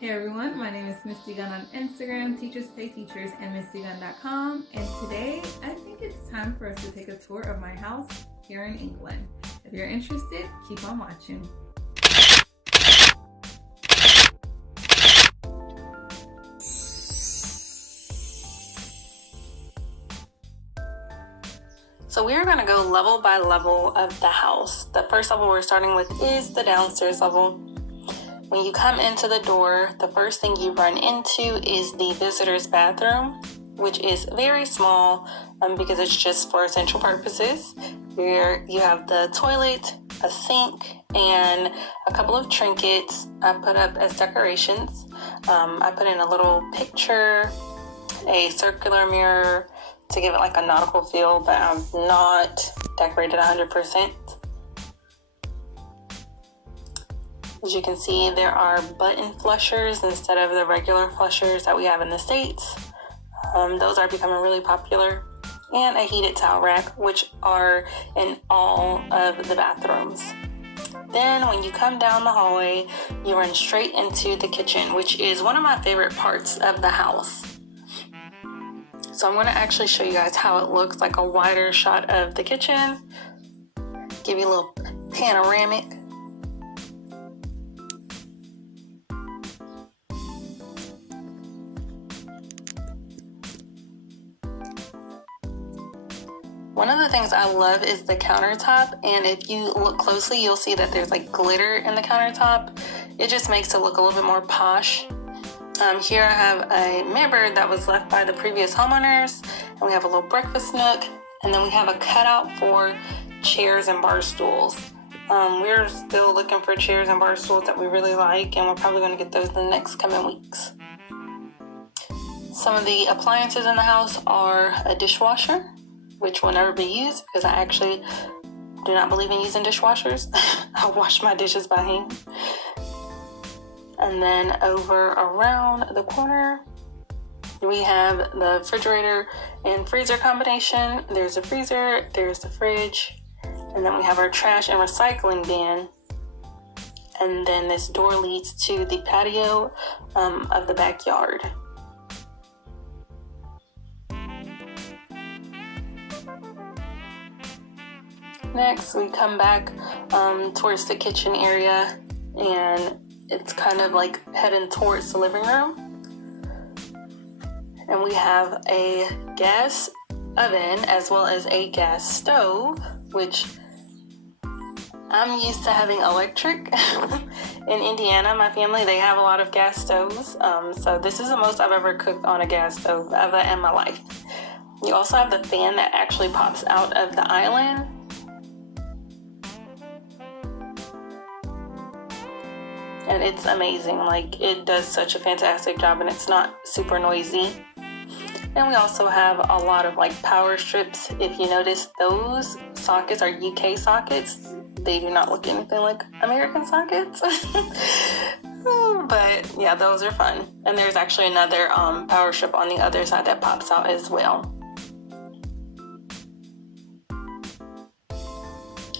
Hey everyone, my name is MissDGunn on Instagram, TeachersPayTeachers, and MissDGunn.com. And today, I think it's time for us to take a tour of my house here in England. If you're interested, keep on watching. So we are going to go level by level of the house. The first level we're starting with is the downstairs level. When you come into the door, the first thing you run into is the visitor's bathroom, which is very small because it's just for essential purposes. Here you have the toilet, a sink, and a couple of trinkets I put up as decorations. I put in a little picture, a circular mirror to give it like a nautical feel, but I'm not decorated 100%. As you can see, there are button flushers instead of the regular flushers that we have in the States. Those are becoming really popular. And a heated towel rack, which are in all of the bathrooms. Then when you come down the hallway, you run straight into the kitchen, which is one of my favorite parts of the house. So I'm going to actually show you guys how it looks, like a wider shot of the kitchen. Give you a little panoramic. One of the things I love is the countertop, and if you look closely, you'll see that there's like glitter in the countertop. It just makes it look a little bit more posh. Here I have a mirror that was left by the previous homeowners, and we have a little breakfast nook, and then we have a cutout for chairs and bar stools. We're still looking for chairs and bar stools that we really like, and we're probably going to get those in the next coming weeks. Some of the appliances in the house are a dishwasher, which will never be used because I actually do not believe in using dishwashers. I wash my dishes by hand. And then over around the corner, we have the refrigerator and freezer combination. There's a freezer, there's the fridge, and then we have our trash and recycling bin. And then this door leads to the patio of the backyard. Next, we come back towards the kitchen area, and it's kind of like heading towards the living room. And we have a gas oven as well as a gas stove, which I'm used to having electric. In Indiana, my family, they have a lot of gas stoves. So this is the most I've ever cooked on a gas stove ever in my life. You also have the fan that actually pops out of the island. And it's amazing. Like, it does such a fantastic job, and it's not super noisy. And we also have a lot of like power strips. If you notice, those sockets are UK sockets. They do not look anything like American sockets. But yeah, those are fun. And there's actually another power strip on the other side that pops out as well.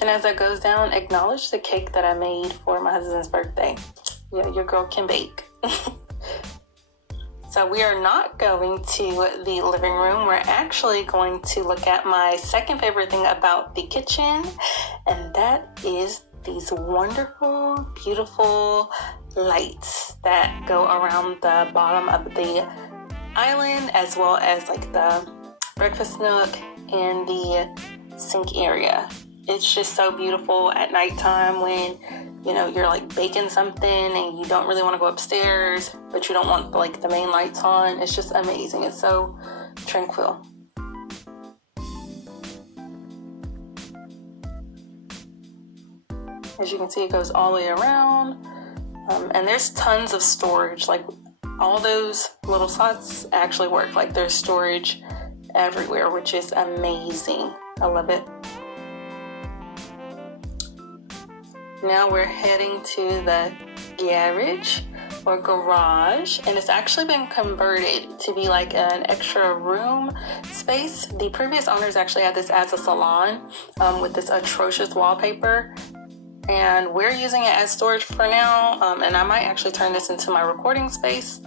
And as that goes down, acknowledge the cake that I made for my husband's birthday. Yeah, your girl can bake. So we are not going to the living room. We're actually going to look at my second favorite thing about the kitchen, and that is these wonderful, beautiful lights that go around the bottom of the island, as well as like the breakfast nook and the sink area. It's just so beautiful at nighttime when, you know, you're like baking something and you don't really want to go upstairs, but you don't want like the main lights on. It's just amazing. It's so tranquil. As you can see, it goes all the way around. And there's tons of storage. Like, all those little slots actually work. Like, there's storage everywhere, which is amazing. I love it. Now we're heading to the garage or garage, and it's actually been converted to be like an extra room space. The previous owners actually had this as a salon with this atrocious wallpaper, and we're using it as storage for now. And I might actually turn this into my recording space,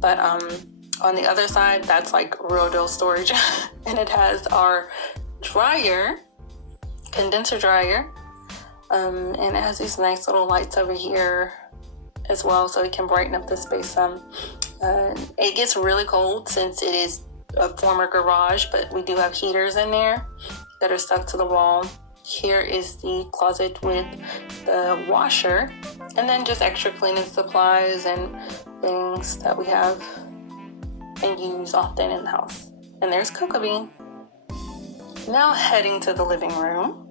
but on the other side, that's like real deal storage. And it has our dryer, condenser dryer, and it has these nice little lights over here as well, so it can brighten up the space some. It gets really cold since it is a former garage, but we do have heaters in there that are stuck to the wall. Here is the closet with the washer, and then just extra cleaning supplies and things that we have and use often in the house. And there's Cocoa Bean. Now heading to the living room.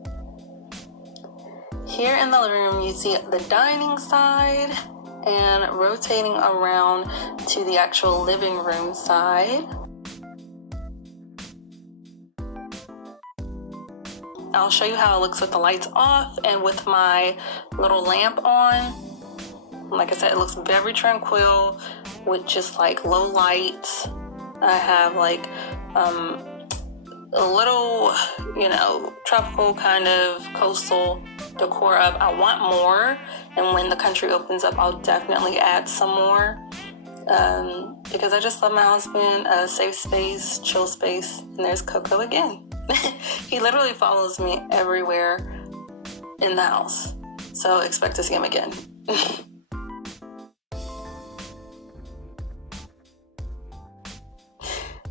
Here in the living room, you see the dining side, and rotating around to the actual living room side. I'll show you how it looks with the lights off and with my little lamp on. Like I said, it looks very tranquil with just like low lights. I have like a little, tropical kind of coastal decor up. I want more, and when the country opens up, I'll definitely add some more, because I just love my husband. A safe space, chill space. And there's Coco again. He literally follows me everywhere in the house, so expect to see him again.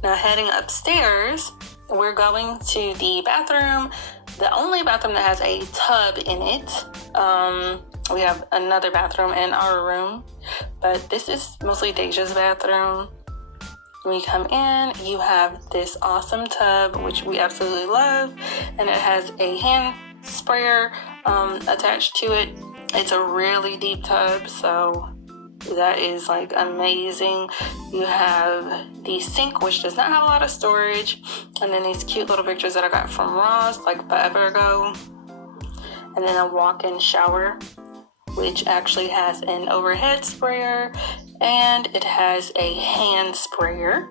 Now heading upstairs, we're going to the bathroom, the only bathroom that has a tub in it. We have another bathroom in our room, but this is mostly Deja's bathroom. When you come in, you have this awesome tub, which we absolutely love, and it has a hand sprayer attached to it. It's a really deep tub, so that is like amazing. You have the sink, which does not have a lot of storage, and then these cute little pictures that I got from Ross like forever ago, and then a walk-in shower, which actually has an overhead sprayer, and it has a hand sprayer.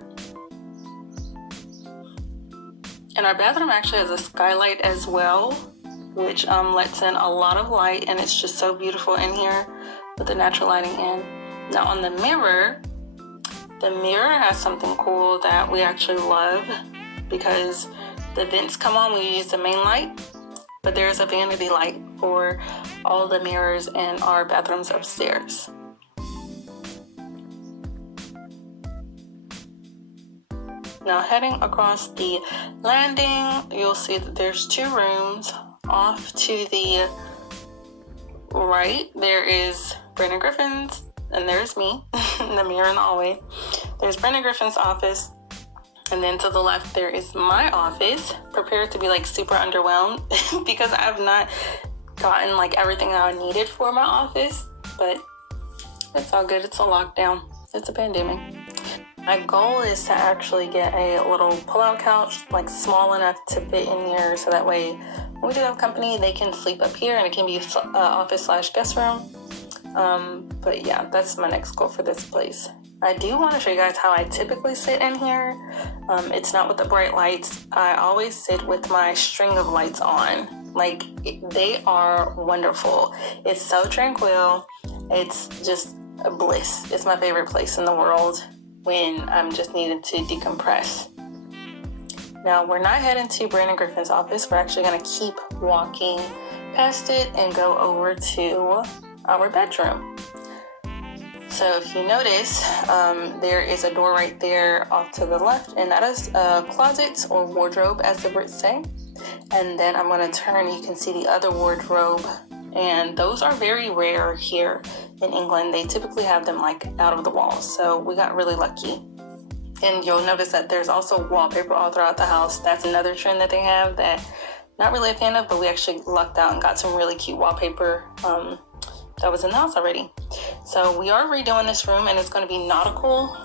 And our bathroom actually has a skylight as well, which lets in a lot of light, and it's just so beautiful in here with the natural lighting in. Now on the mirror has something cool that we actually love, because the vents come on when you use the main light, but there's a vanity light for all the mirrors in our bathrooms upstairs. Now heading across the landing, you'll see that there's two rooms. Off to the right, there is Brandon Griffin's, and there's me in the mirror in the hallway. There's Brandon Griffin's office, and then to the left there is my office. Prepared to be like super underwhelmed because I have not gotten like everything that I needed for my office, but it's all good. It's a lockdown. It's a pandemic. My goal is to actually get a little pull-out couch, like small enough to fit in here, so that way when we do have company, they can sleep up here and it can be office/guest room. But yeah, that's my next goal for this place. I do want to show you guys how I typically sit in here. It's not with the bright lights. I always sit with my string of lights on. Like, they are wonderful. It's so tranquil. It's just a bliss. It's my favorite place in the world when I'm just needing to decompress. Now, we're not heading to Brandon Griffin's office. We're actually going to keep walking past it and go over to our bedroom. So if you notice, there is a door right there off to the left, and that is a closet or wardrobe, as the Brits say. And then I'm going to turn, you can see the other wardrobe, and those are very rare here in England. They typically have them like out of the walls, so we got really lucky. And you'll notice that there's also wallpaper all throughout the house. That's another trend that they have that not really a fan of, but we actually lucked out and got some really cute wallpaper that was in the house already. So we are redoing this room, and it's going to be nautical.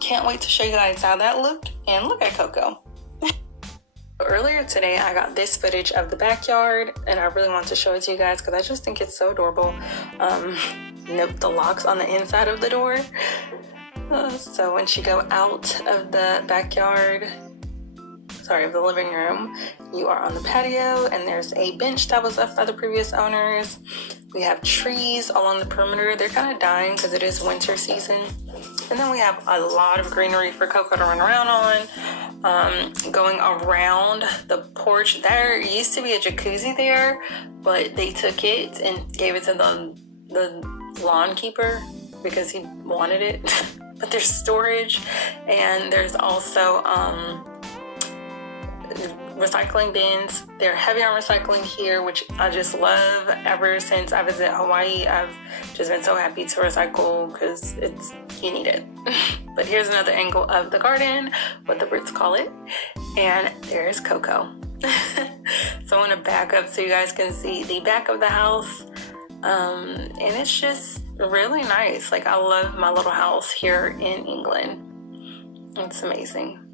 Can't wait to show you guys how that looked. And look at Coco. Earlier today, I got this footage of the backyard, and I really want to show it to you guys because I just think it's so adorable. Note the locks on the inside of the door. So once you go out of the backyard, of the living room, you are on the patio, and there's a bench that was left by the previous owners. We have trees along the perimeter. They're kind of dying because it is winter season. And then we have a lot of greenery for Coco to run around on. Going around the porch, there used to be a jacuzzi there, but they took it and gave it to the lawn keeper because he wanted it. But there's storage, and there's also recycling bins. They're heavy on recycling here, which I just love. Ever since I visited Hawaii, I've just been so happy to recycle because you need it. But here's another angle of the garden, what the Brits call it, and there's Coco. So I want to back up so you guys can see the back of the house, and it's just really nice. Like, I love my little house here in England. It's amazing.